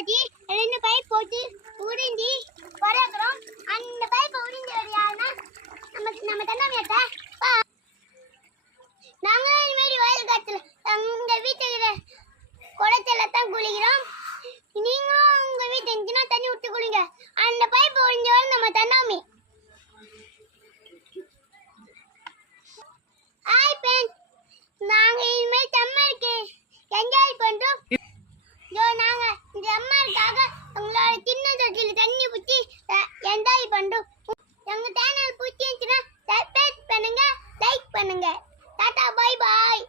வச்சு 2 பைப் போட்டு உறிஞ்சி வளர்க்குறோம். அந்த பைப்பை உறிஞ்சி யாருன்னா நம்ம தன்னாமியாட்ட நாங்களும் இது மாதிரி வயல் காத்துல எங்க வீட்டுல குளத்துல தான் குளிக்கிறோம். நீங்களும் உங்க வீட்டு இருந்துச்சுன்னா தண்ணி விட்டு குளிங்க. அந்த பைப்பை உறிஞ்சி வர நம்ம தன்னாமி. ஹாய் ஃப்ரெண்ட்ஸ், நாங்க இது மாதிரி சம்மருக்கு என்ஜாய் பண்றோம். நாங்க இந்த சம்மருக்காக உங்களோட சின்ன தொட்டில தண்ணி ஊற்றி என்ஜாய் பண்றோம். எங்க சேனல் பிடிச்சிருந்துச்சுன்னா சப்ஸ்கிரைப் பண்ணுங்க, லைக் பண்ணுங்க. Tata, bye bye.